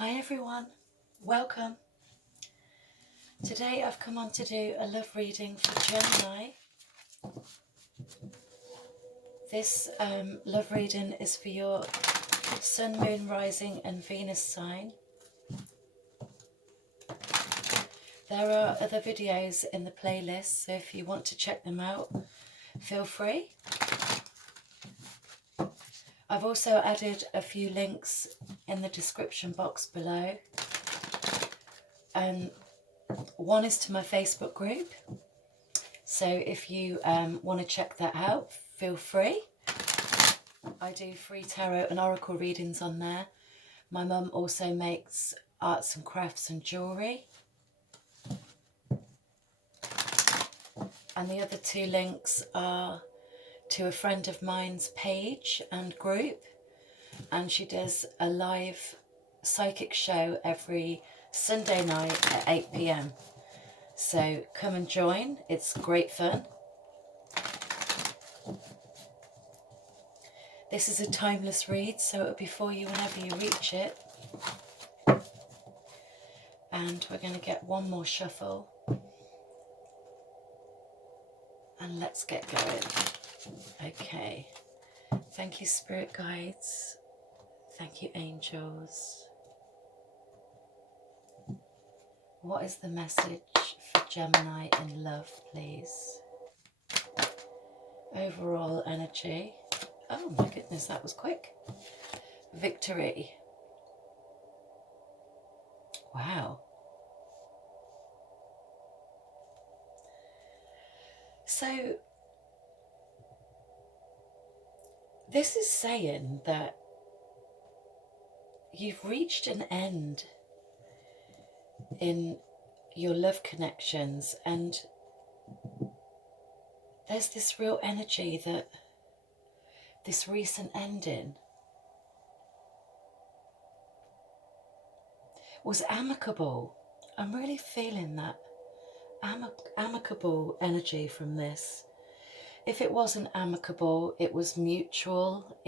Hi everyone, welcome. Today I've come on to do a love reading for Gemini. This love reading is for your Sun, Moon, Rising and Venus sign. There are other videos in the playlist, so if you want to check them out, feel free. I've also added a few links in the description box below. And one is to my Facebook group, so if you want to check that out, feel free. I do free tarot and oracle readings on there. My mum also makes arts and crafts and jewellery. And the other two links are to a friend of mine's page and group, and she does a live psychic show every Sunday night at 8 p.m. So come and join, it's great fun. This is a timeless read, so it'll be for you whenever you reach it. And we're going to get one more shuffle. And let's get going. Okay. Thank you, spirit guides. Thank you, angels. What is the message for Gemini in love, please? Overall energy. Oh my goodness, that was quick. Victory. Wow. So, this is saying that you've reached an end in your love connections, and there's this real energy that this recent ending was amicable. I'm really feeling that amicable energy from this. If it wasn't amicable, it was mutual.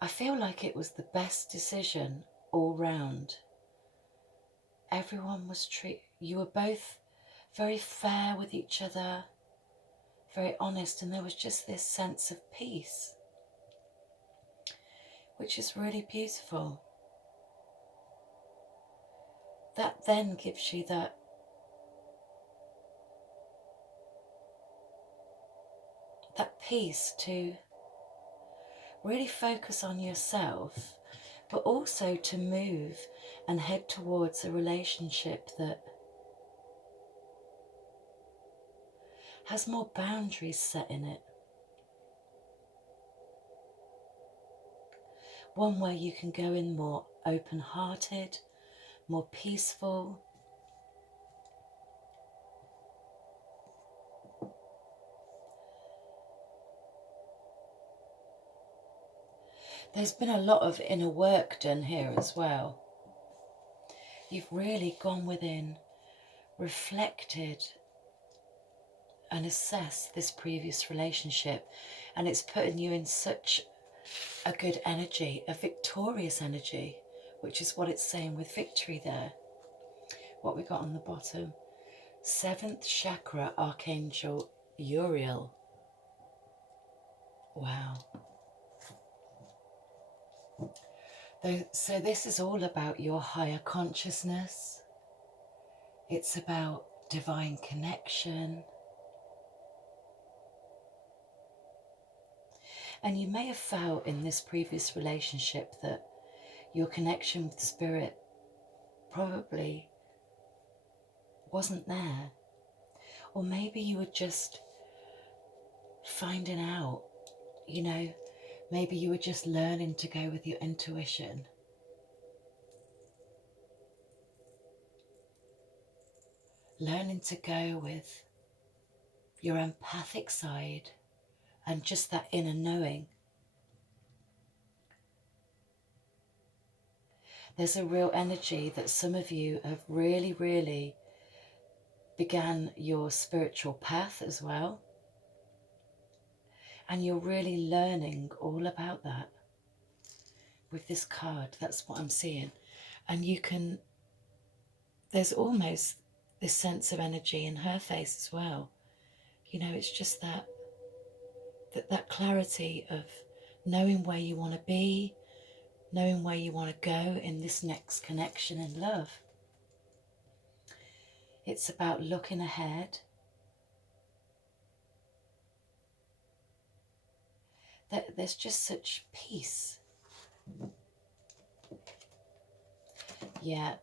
I feel like it was the best decision all round. Everyone was you were both very fair with each other, very honest, and there was just this sense of peace, which is really beautiful. That then gives you that peace to really focus on yourself, but also to move and head towards a relationship that has more boundaries set in it. One where you can go in more open-hearted, more peaceful. There's been a lot of inner work done here as well. You've really gone within, reflected and assessed this previous relationship, and it's putting you in such a good energy, a victorious energy, which is what it's saying with victory there. What we got on the bottom, 7th chakra, Archangel Uriel. Wow. So this is all about your higher consciousness. It's about divine connection. And you may have felt in this previous relationship that your connection with spirit probably wasn't there. Or maybe you were just finding out, maybe you were just learning to go with your intuition. Learning to go with your empathic side and just that inner knowing. There's a real energy that some of you have really, really began your spiritual path as well. And you're really learning all about that. with this card. That's what I'm seeing. And you can, there's almost this sense of energy in her face as well. You know, it's just that clarity of knowing where you want to be, knowing where you want to go in this next connection in love. It's about looking ahead. There's just such peace. Yeah,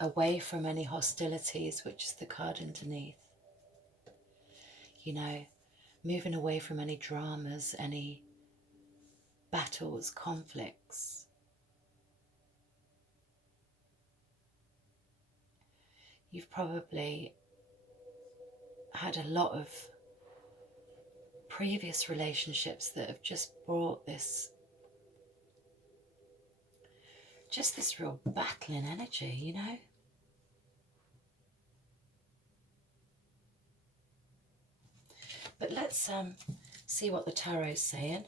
away from any hostilities, which is the card underneath. You know, moving away from any dramas, any battles, conflicts. You've probably had a lot of previous relationships that have just brought this, just this real battling energy, you know? But let's see what the tarot's saying.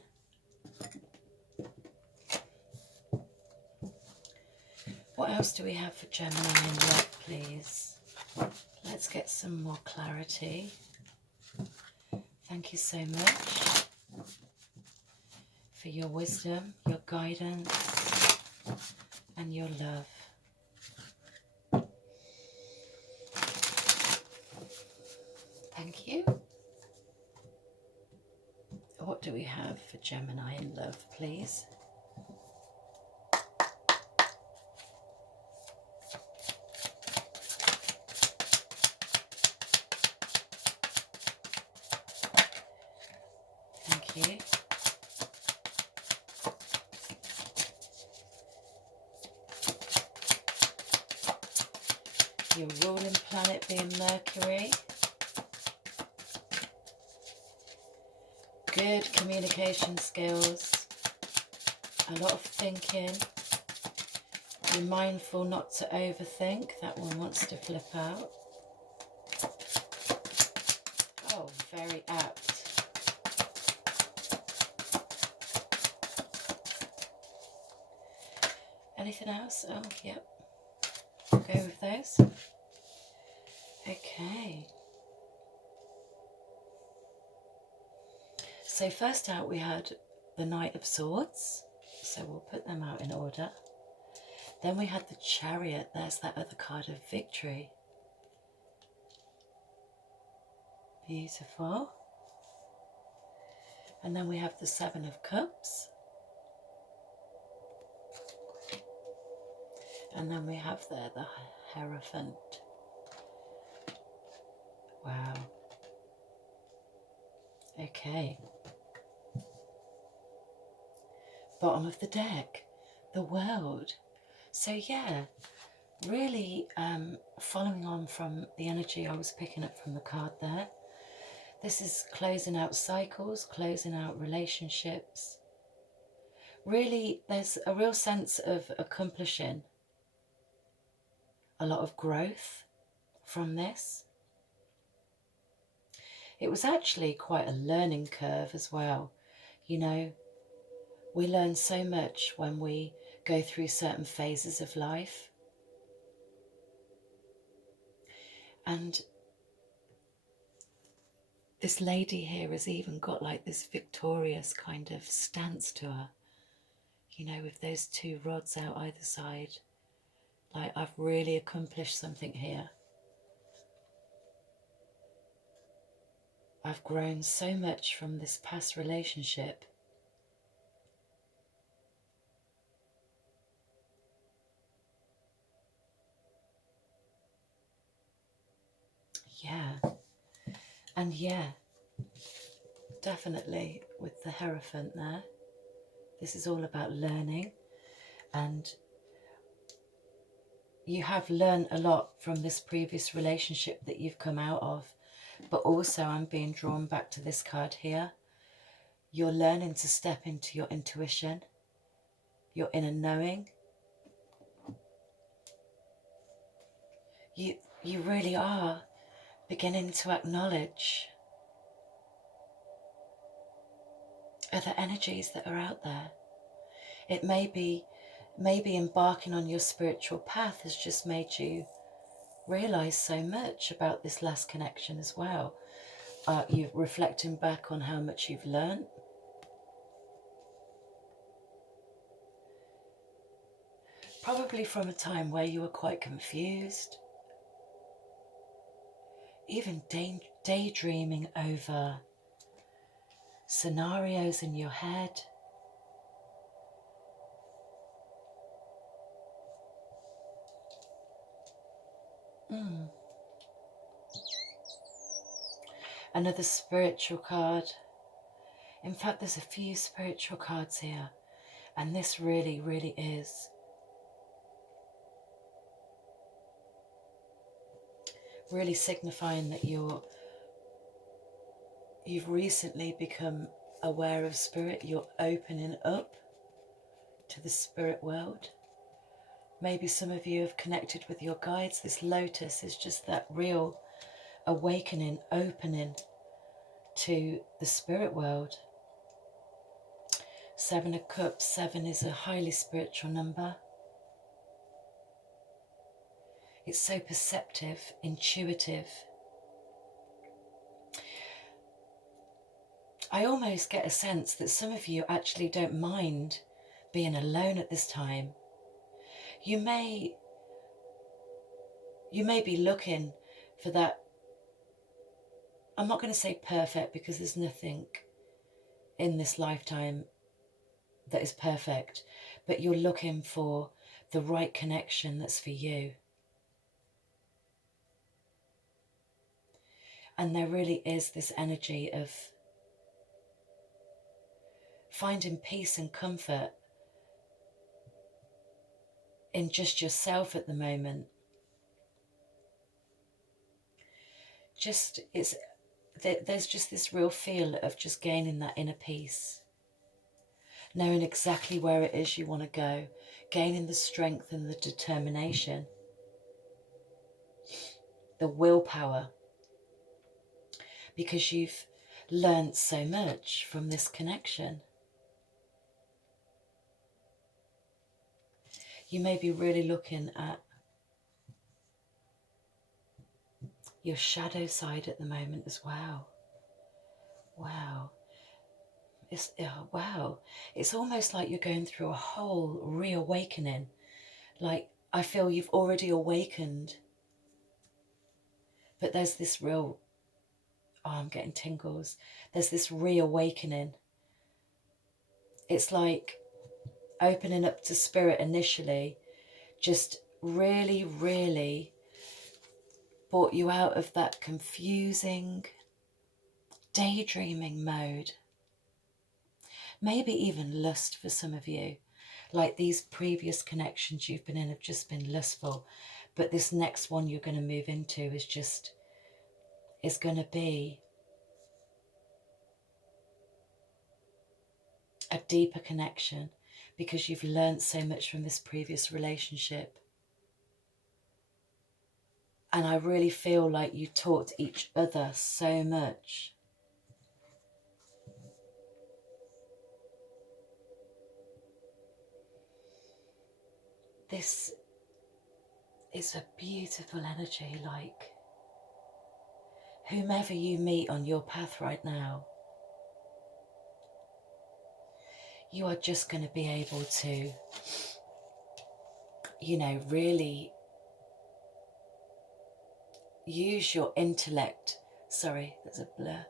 What else do we have for Gemini in love, please? Let's get some more clarity. Thank you so much for your wisdom, your guidance, and your love. Thank you. What do we have for Gemini in love, please? Thank you. Your ruling planet being Mercury. Good communication skills. A lot of thinking. Be mindful not to overthink. That one wants to flip out. Oh, very apt. Anything else? Oh, yep. Go with those. Okay. So first out we had the Knight of Swords. So we'll put them out in order. Then we had the Chariot. There's that other card of victory. Beautiful. And then we have the Seven of Cups. And then we have there the Hierophant. Wow. Okay. Bottom of the deck, the World. So yeah, really following on from the energy I was picking up from the card there. This is closing out cycles, closing out relationships. Really, there's a real sense of accomplishing a lot of growth from this. It was actually quite a learning curve as well. You know, we learn so much when we go through certain phases of life. And this lady here has even got like this victorious kind of stance to her. You know, with those two rods out either side. Like, I've really accomplished something here. I've grown so much from this past relationship. Yeah. And yeah, definitely with the Hierophant there. This is all about learning. And you have learned a lot from this previous relationship that you've come out of. But also I'm being drawn back to this card here. You're learning to step into your intuition, your inner knowing. You really are beginning to acknowledge other energies that are out there. It may be, maybe embarking on your spiritual path has just made you realize so much about this last connection as well. You're reflecting back on how much you've learned. Probably from a time where you were quite confused, even daydreaming over scenarios in your head. Another spiritual card. In fact, there's a few spiritual cards here, and this really, really is really signifying that you've recently become aware of spirit. You're opening up to the spirit world. Maybe some of you have connected with your guides. This lotus is just that real awakening, opening to the spirit world. 7 of Cups. 7 is a highly spiritual number. It's so perceptive, intuitive. I almost get a sense that some of you actually don't mind being alone at this time. You may be looking for that, I'm not going to say perfect, because there's nothing in this lifetime that is perfect, but you're looking for the right connection that's for you. And there really is this energy of finding peace and comfort in just yourself at the moment. There's just this real feel of just gaining that inner peace, knowing exactly where it is you want to go, gaining the strength and the determination, the willpower, because you've learned so much from this connection. You may be really looking at your shadow side at the moment as well. Wow. Wow. It's almost like you're going through a whole reawakening. Like, I feel you've already awakened, but there's this real, I'm getting tingles. There's this reawakening. It's like opening up to spirit initially just really, really brought you out of that confusing, daydreaming mode. Maybe even lust for some of you. Like these previous connections you've been in have just been lustful. But this next one you're going to move into is going to be a deeper connection, because you've learned so much from this previous relationship. And I really feel like you taught each other so much. This is a beautiful energy, like whomever you meet on your path right now, you are just going to be able to, really use your intellect. Sorry, there's a blur.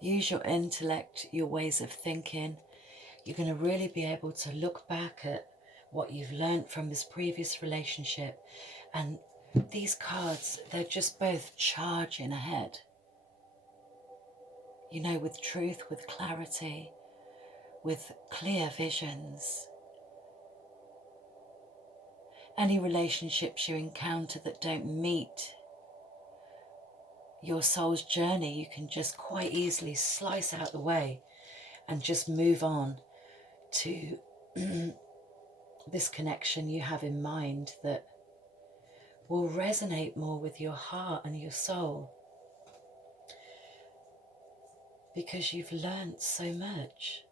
Use your intellect, your ways of thinking. You're going to really be able to look back at what you've learned from this previous relationship. And these cards, they're just both charging ahead. With truth, with clarity, with clear visions. Any relationships you encounter that don't meet your soul's journey, you can just quite easily slice out the way and just move on to this connection you have in mind that will resonate more with your heart and your soul, because you've learned so much.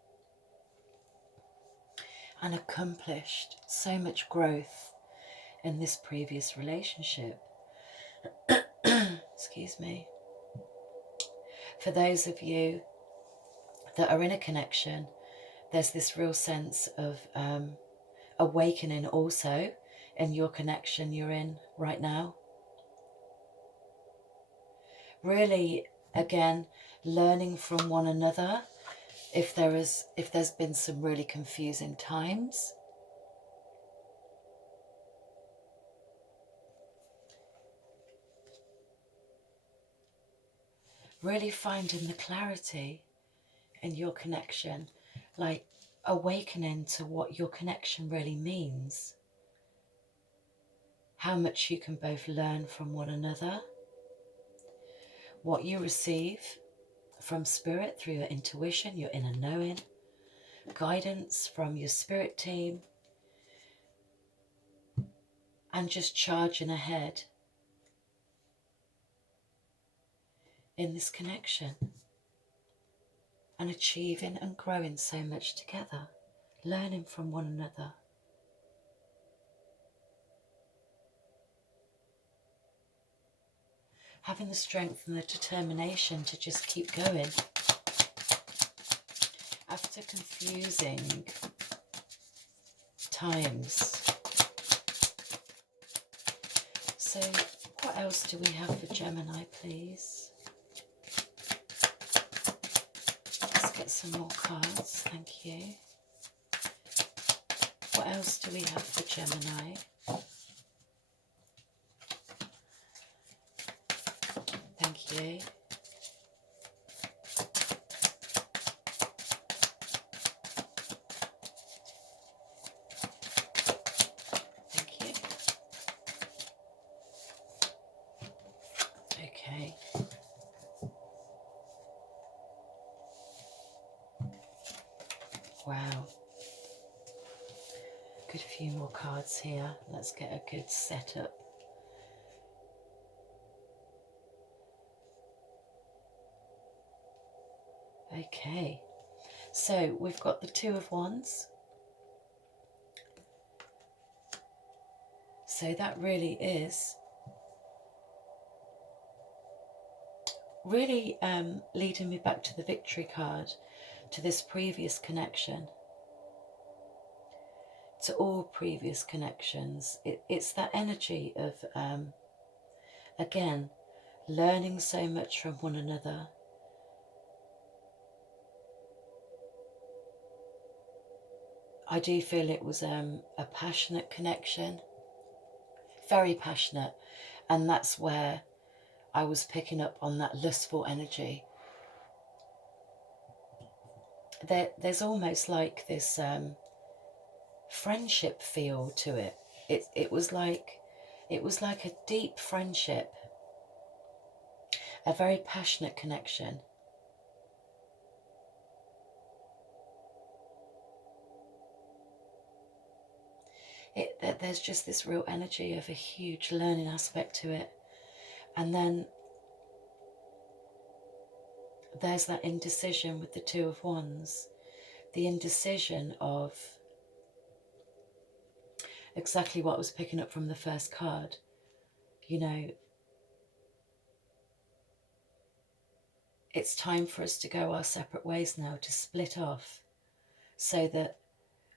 and accomplished so much growth in this previous relationship. Excuse me. For those of you that are in a connection, there's this real sense of awakening also in your connection you're in right now. Really, again, learning from one another if there's been some really confusing times. Really finding the clarity in your connection, like awakening to what your connection really means. How much you can both learn from one another, what you receive from spirit through your intuition, your inner knowing, guidance from your spirit team, and just charging ahead in this connection and achieving and growing so much together, learning from one another. Having the strength and the determination to just keep going after confusing times. So what else do we have for Gemini, please? Let's get some more cards, thank you. What else do we have for Gemini? Thank you. Thank you. Okay. Wow. Good few more cards here. Let's get a good setup. Okay. So we've got the Two of Wands. So that really is really leading me back to the Victory card, to this previous connection, to all previous connections. It's that energy of, again, learning so much from one another. I do feel it was a passionate connection, very passionate, and that's where I was picking up on that lustful energy. There's almost like this friendship feel to it. It was like a deep friendship, a very passionate connection. There's just this real energy of a huge learning aspect to it. And then there's that indecision with the Two of Wands, the indecision of exactly what I was picking up from the first card. You know, it's time for us to go our separate ways now, to split off, so that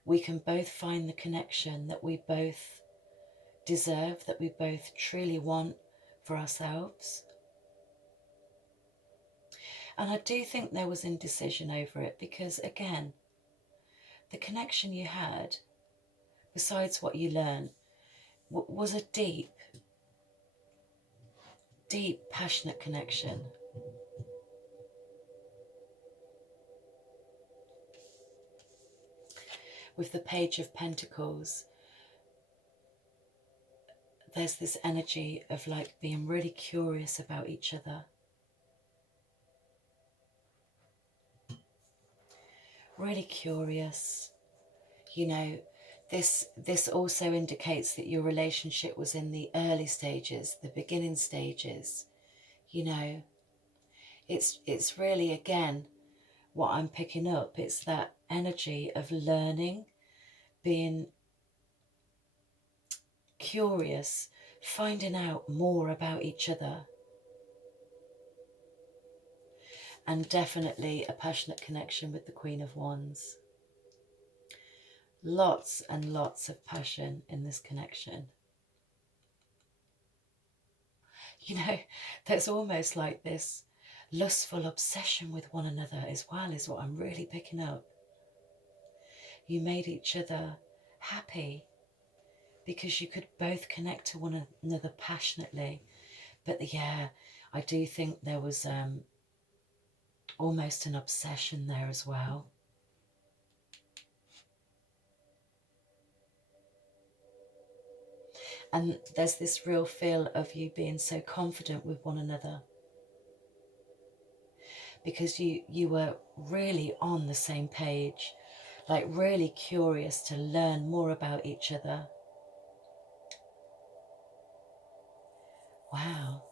we can both find the connection that we both deserve, that we both truly want for ourselves. And I do think there was indecision over it because, again, the connection you had, besides what you learned, was a deep, deep, passionate connection. With the Page of Pentacles, there's this energy of like being really curious about each other. Really curious. You know, this also indicates that your relationship was in the early stages, the beginning stages. You know, it's really, again, what I'm picking up. It's that energy of learning, being curious, finding out more about each other, and definitely a passionate connection with the Queen of Wands. Lots and lots of passion in this connection. You know, there's almost like this lustful obsession with one another as well, is what I'm really picking up. You made each other happy because you could both connect to one another passionately. But yeah, I do think there was almost an obsession there as well. And there's this real feel of you being so confident with one another, because you were really on the same page, like really curious to learn more about each other. Wow.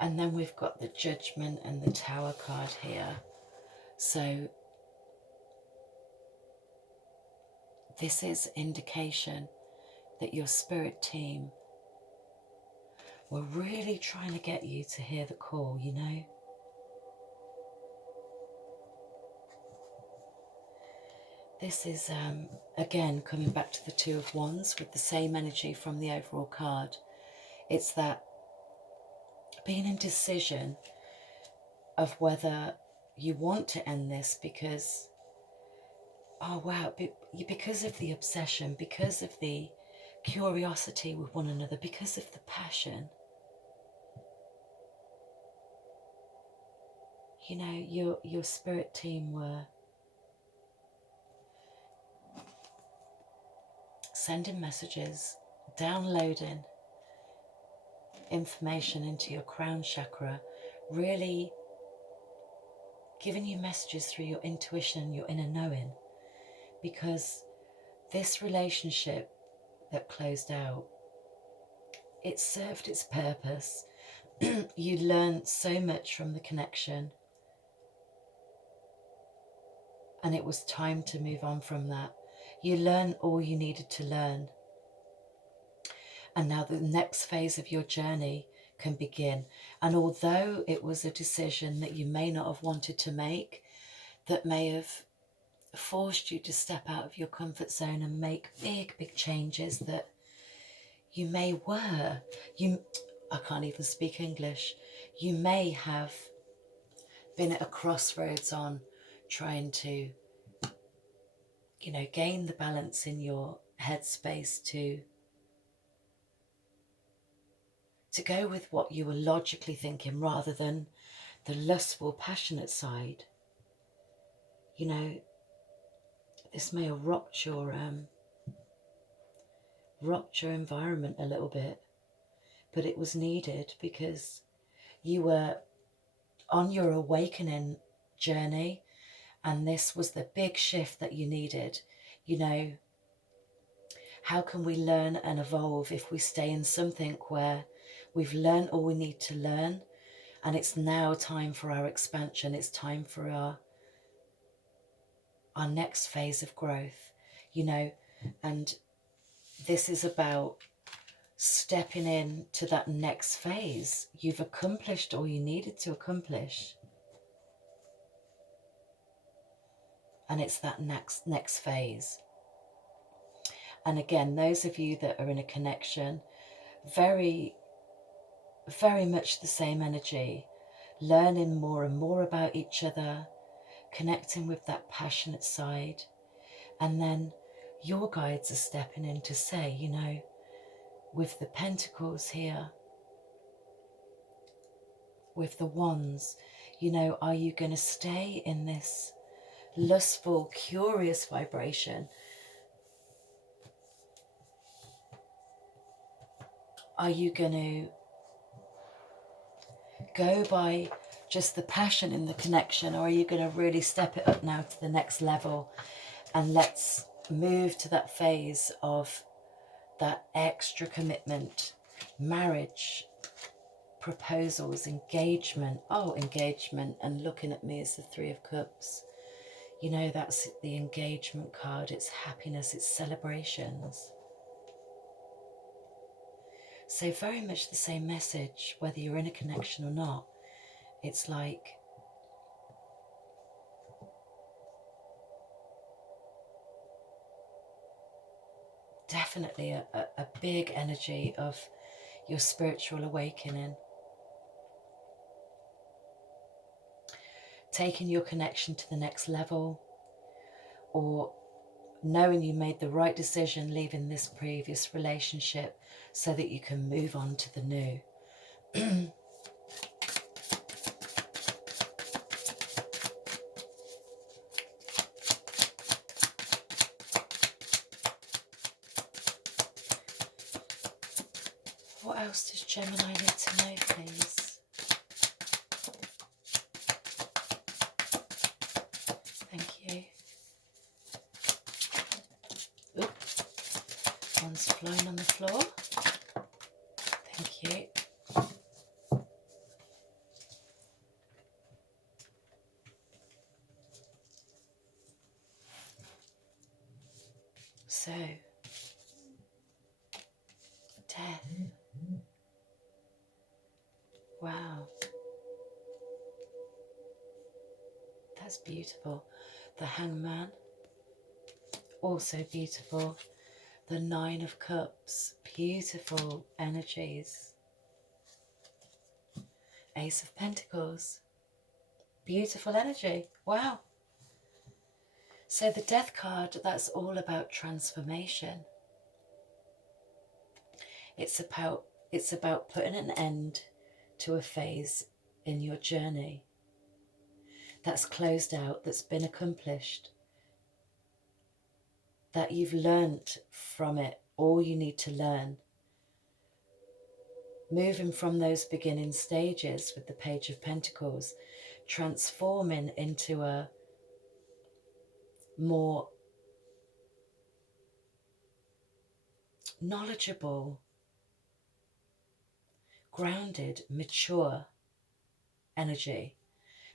And then we've got the Judgment and the Tower card here. So this is indication that your spirit team were really trying to get you to hear the call, you know. This is, again, coming back to the Two of Wands with the same energy from the overall card. It's that being in decision of whether you want to end this because, oh wow, because of the obsession, because of the curiosity with one another, because of the passion. You know, your spirit team were sending messages, downloading information into your crown chakra, really giving you messages through your intuition and your inner knowing, because this relationship that closed out, it served its purpose. You learned so much from the connection, and it was time to move on from that. You learned all you needed to learn. And now the next phase of your journey can begin. And although it was a decision that you may not have wanted to make, that may have forced you to step out of your comfort zone and make big changes that you may I can't even speak English. You may have been at a crossroads on trying to, you know, gain the balance in your headspace to go with what you were logically thinking rather than the lustful, passionate side. You know, this may have rocked your environment a little bit, but it was needed because you were on your awakening journey, and this was the big shift that you needed. You know, how can we learn and evolve if we stay in something where we've learned all we need to learn, and it's now time for our expansion, it's time for our next phase of growth, you know. And this is about stepping in to that next phase. You've accomplished all you needed to accomplish, and it's that next phase. And again, those of you that are in a connection, very much the same energy, learning more and more about each other, connecting with that passionate side. And then your guides are stepping in to say, you know, with the Pentacles here, with the Wands, you know, are you going to stay in this lustful, curious vibration? Are you going to go by just the passion in the connection, or are you going to really step it up now to the next level, and let's move to that phase of that extra commitment, marriage, proposals, engagement. Oh, engagement, and looking at me is the Three of Cups. You know, that's the engagement card. It's happiness, it's celebrations. So very much the same message, whether you're in a connection or not. It's like definitely a big energy of your spiritual awakening. Taking your connection to the next level, or knowing you made the right decision leaving this previous relationship so that you can move on to the new. What else does Gemini need to know, please? Thank you. Oop. One's flying on the floor. Thank you. So, death. Wow. That's beautiful. The Hangman. Also beautiful. The Nine of Cups. Beautiful energies. Ace of Pentacles. Beautiful energy. Wow. So the Death card, that's all about transformation. It's about putting an end to a phase in your journey that's closed out, that's been accomplished, that you've learnt from it all you need to learn. Moving from those beginning stages with the Page of Pentacles, transforming into a more knowledgeable, grounded, mature energy,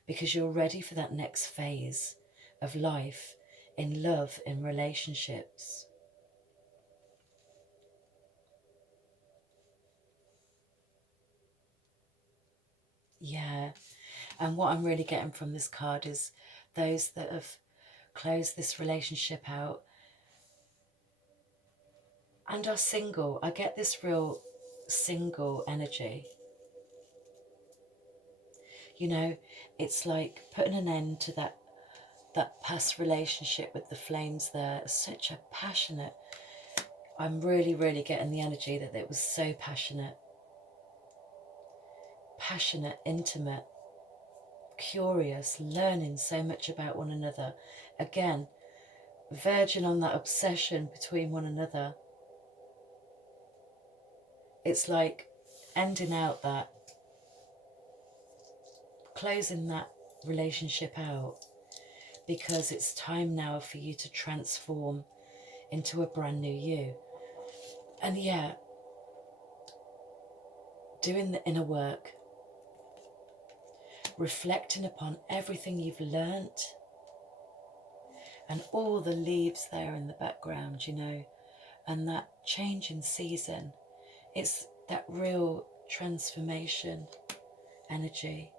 because you're ready for that next phase of life in love, in relationships. Yeah, and what I'm really getting from this card is those that have closed this relationship out and are single. I get this real single energy. You know, it's like putting an end to that past relationship with the flames there. Such a passionate, I'm really, really getting the energy that it was so passionate. Passionate, intimate, curious, learning so much about one another. Again, verging on that obsession between one another. It's like ending out that, closing that relationship out, because it's time now for you to transform into a brand new you. And yeah, doing the inner work, reflecting upon everything you've learnt, and all the leaves there in the background, you know, and that change in season. It's that real transformation energy.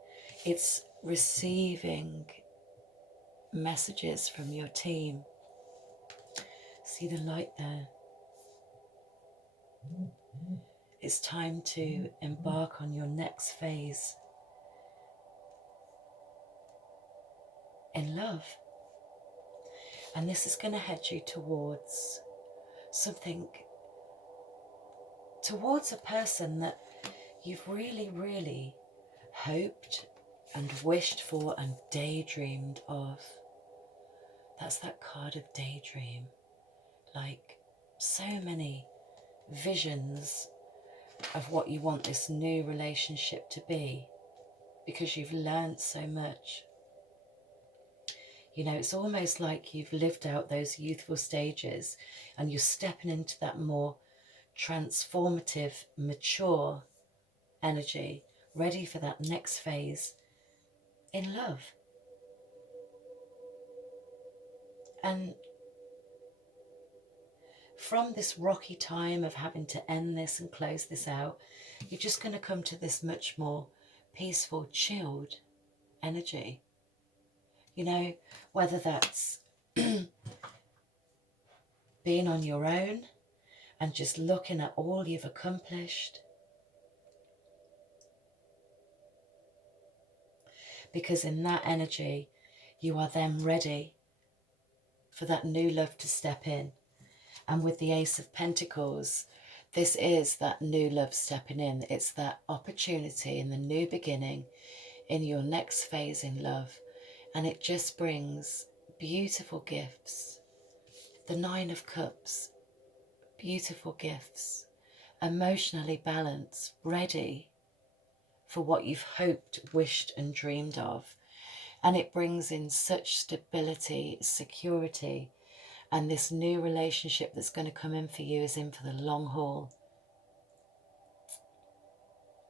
It's receiving messages from your team. See the light there? It's time to embark on your next phase in love. And this is going to head you towards something, towards a person that you've really, really hoped and wished for and daydreamed of. That's that card of daydream. Like so many visions of what you want this new relationship to be, because you've learned so much. You know, it's almost like you've lived out those youthful stages and you're stepping into that more transformative, mature energy ready for that next phase in love. And from this rocky time of having to end this and close this out, you're just going to come to this much more peaceful, chilled energy. You know, whether that's being on your own and just looking at all you've accomplished. Because in that energy, you are then ready for that new love to step in. And with the Ace of Pentacles, this is that new love stepping in. It's that opportunity in the new beginning in your next phase in love. And it just brings beautiful gifts. The Nine of Cups, beautiful gifts, emotionally balanced, ready for what you've hoped, wished and dreamed of. And it brings in such stability, security, and this new relationship that's going to come in for you is in for the long haul.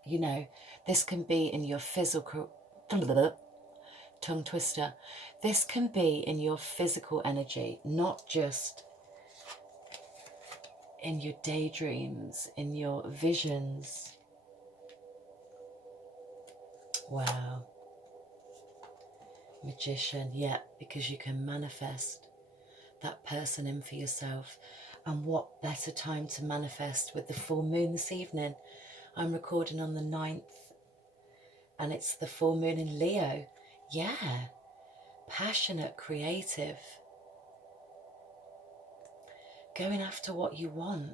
You know, this can be in your physical, tongue twister, this can be in your physical energy, not just in your daydreams, in your visions. Wow. Magician, yeah, because you can manifest that person in for yourself. And what better time to manifest with the full moon this evening? I'm recording on the 9th and it's the full moon in Leo. Yeah, passionate, creative, going after what you want.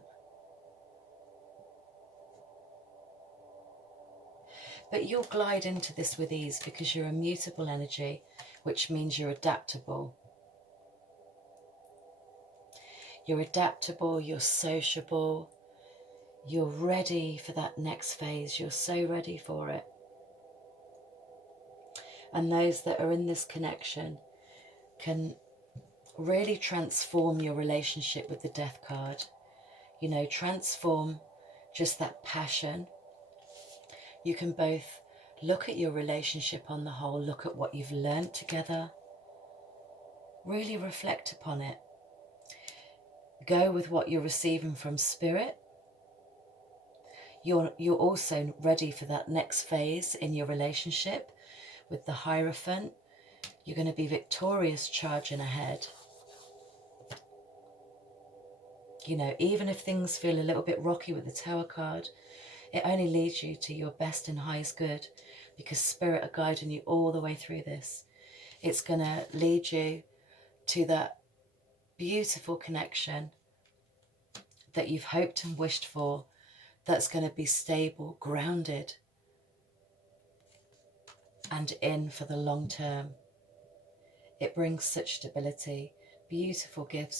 But you'll glide into this with ease because you're a mutable energy, which means you're adaptable. You're adaptable, you're sociable, you're ready for that next phase. You're so ready for it. And those that are in this connection can really transform your relationship with the Death card. You know, transform just that passion. You can both look at your relationship on the whole, look at what you've learned together, really reflect upon it. Go with what you're receiving from Spirit. You're also ready for that next phase in your relationship with the Hierophant. You're going to be victorious, charging ahead. You know, even if things feel a little bit rocky with the Tower card, it only leads you to your best and highest good because Spirit are guiding you all the way through this. It's going to lead you to that beautiful connection that you've hoped and wished for, that's going to be stable, grounded, and in for the long term. It brings such stability, beautiful gifts.